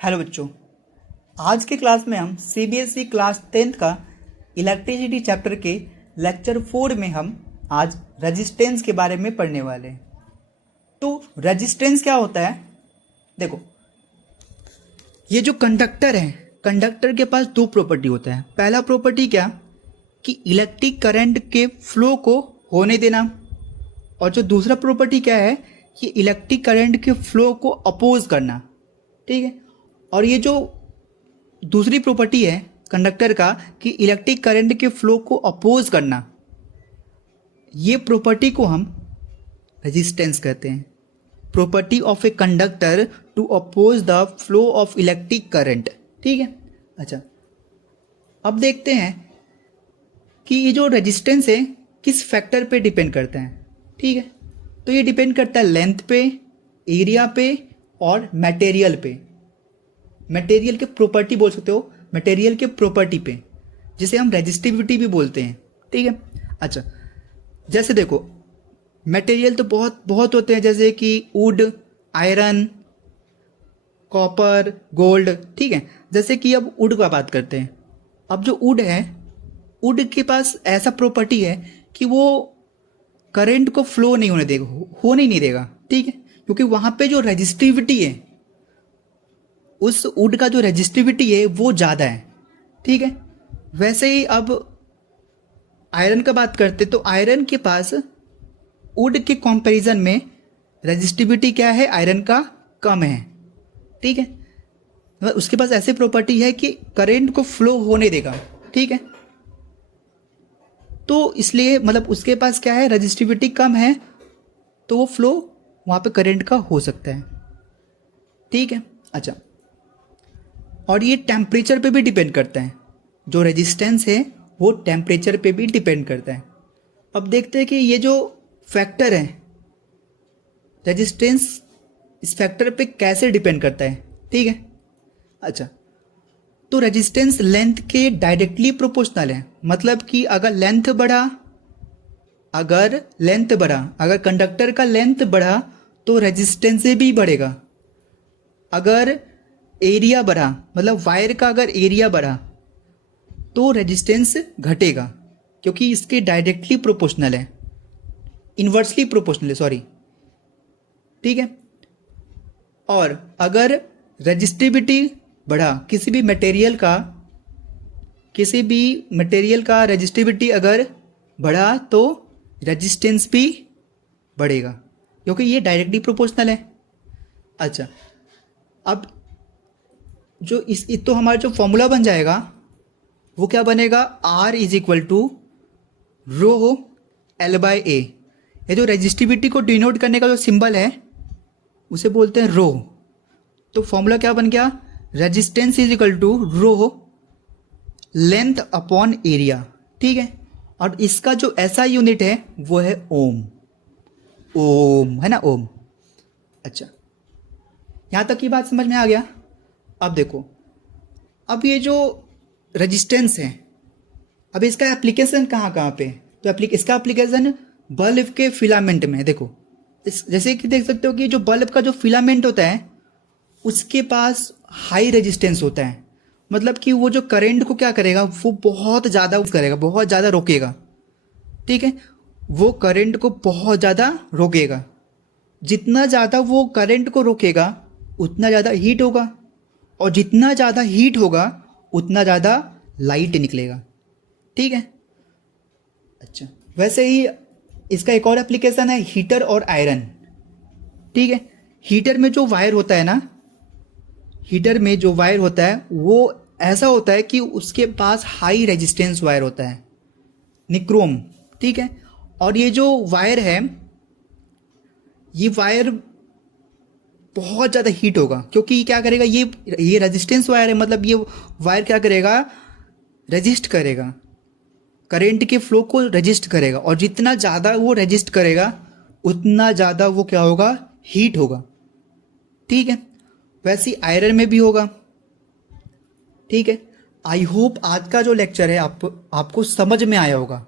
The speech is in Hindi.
हेलो बच्चों, आज के क्लास में हम सीबीएसई क्लास 10th का इलेक्ट्रिसिटी चैप्टर के लेक्चर 4 में हम आज रेजिस्टेंस के बारे में पढ़ने वाले हैं। तो रेजिस्टेंस क्या होता है? देखो, ये जो कंडक्टर है, कंडक्टर के पास दो प्रॉपर्टी होता है। पहला प्रॉपर्टी क्या कि इलेक्ट्रिक करंट के फ्लो को होने देना, और जो दूसरा प्रॉपर्टी क्या है कि इलेक्ट्रिक करंट के फ्लो को अपोज करना। ठीक है, और ये जो दूसरी प्रॉपर्टी है कंडक्टर का कि इलेक्ट्रिक करंट के फ्लो को अपोज करना, ये प्रॉपर्टी को हम रेजिस्टेंस कहते हैं। Property of a conductor to oppose the flow of electric current. ठीक है, अच्छा, अब देखते हैं कि ये जो रेजिस्टेंस है किस फैक्टर पे डिपेंड करता है। ठीक है, तो ये डिपेंड करता है लेंथ पे, एरिया पे और मटेरियल पे। मटेरियल के प्रॉपर्टी बोल सकते हो, मटेरियल के प्रॉपर्टी पे, जिसे हम रेजिस्टिविटी भी बोलते हैं। ठीक है, अच्छा, जैसे देखो मटेरियल तो बहुत होते हैं, जैसे कि वुड, आयरन, कॉपर, गोल्ड। ठीक है, जैसे कि अब वुड का बात करते हैं। अब जो वुड है, वुड के पास ऐसा प्रॉपर्टी है कि वो करंट को फ्लो नहीं होने देगा, होने ही नहीं देगा। ठीक है, क्योंकि वहाँ पे जो रेजिस्टिविटी है, उस वुड का जो रेजिस्टिविटी है वो ज़्यादा है। ठीक है, वैसे ही अब आयरन का बात करते तो आयरन के पास वुड के कंपैरिजन में रेजिस्टिविटी क्या है, आयरन का कम है। ठीक है, उसके पास ऐसी प्रॉपर्टी है कि करंट को फ्लो होने देगा। ठीक है, तो इसलिए मतलब उसके पास क्या है, रेजिस्टिविटी कम है, तो वो फ्लो वहाँ पे करंट का हो सकता है। ठीक है, अच्छा, और ये टेम्परेचर पे भी डिपेंड करता है। जो रेजिस्टेंस है वो टेम्परेचर पे भी डिपेंड करता है। अब देखते हैं कि ये जो फैक्टर है रेजिस्टेंस, इस फैक्टर पे कैसे डिपेंड करता है। ठीक है, अच्छा, तो रेजिस्टेंस लेंथ के डायरेक्टली प्रोपोर्शनल है। मतलब कि अगर लेंथ बढ़ा, अगर कंडक्टर का लेंथ बढ़ा तो रेजिस्टेंस भी बढ़ेगा। अगर एरिया बढ़ा, मतलब वायर का अगर एरिया बढ़ा तो रेजिस्टेंस घटेगा, क्योंकि इसके डायरेक्टली प्रोपोर्शनल है, इन्वर्सली प्रोपोर्शनल है, सॉरी। ठीक है, और अगर रेजिस्टिविटी बढ़ा, किसी भी मटेरियल का रेजिस्टिविटी अगर बढ़ा तो रेजिस्टेंस भी बढ़ेगा, क्योंकि ये डायरेक्टली प्रोपोर्शनल है। अच्छा, अब जो तो हमारा जो फॉर्मूला बन जाएगा वो क्या बनेगा, R is equal to rho L by A. ये जो रेजिस्टिविटी को डिनोट करने का जो सिंबल है उसे बोलते हैं रो। तो फॉर्मूला क्या बन गया, resistance is equal to rho length upon area. ठीक है, और इसका जो SI यूनिट है वो है ओम। ओम है ना, ओम। अच्छा, यहाँ तक की बात समझ में आ गया। अब देखो, अब ये जो रेजिस्टेंस है, अब इसका एप्लीकेशन कहाँ पे, तो इसका एप्लीकेशन बल्ब के फिलामेंट में। देखो, जैसे कि देख सकते हो कि जो बल्ब का जो फिलामेंट होता है उसके पास हाई रेजिस्टेंस होता है। मतलब कि वो जो करंट को क्या करेगा, वो बहुत ज़्यादा करेगा, बहुत ज़्यादा रोकेगा। ठीक है, वो करंट को बहुत ज़्यादा रोकेगा। जितना ज़्यादा वो करंट को रोकेगा उतना ज़्यादा हीट होगा, और जितना ज़्यादा हीट होगा उतना ज़्यादा लाइट निकलेगा। ठीक है, अच्छा, वैसे ही इसका एक और एप्लीकेशन है हीटर और आयरन। ठीक है, हीटर में जो वायर होता है ना, हीटर में जो वायर होता है वो ऐसा होता है कि उसके पास हाई रेजिस्टेंस वायर होता है, निक्रोम। ठीक है, और ये जो वायर है, ये वायर बहुत ज़्यादा हीट होगा, क्योंकि क्या करेगा, ये रेजिस्टेंस वायर है, मतलब ये वायर क्या करेगा, रेजिस्ट करेगा, करंट के फ्लो को रेजिस्ट करेगा, और जितना ज़्यादा वो रेजिस्ट करेगा उतना ज़्यादा वो क्या होगा, हीट होगा। ठीक है, वैसे ही आयरन में भी होगा। ठीक है, आई होप आज का जो लेक्चर है आपको समझ में आया होगा।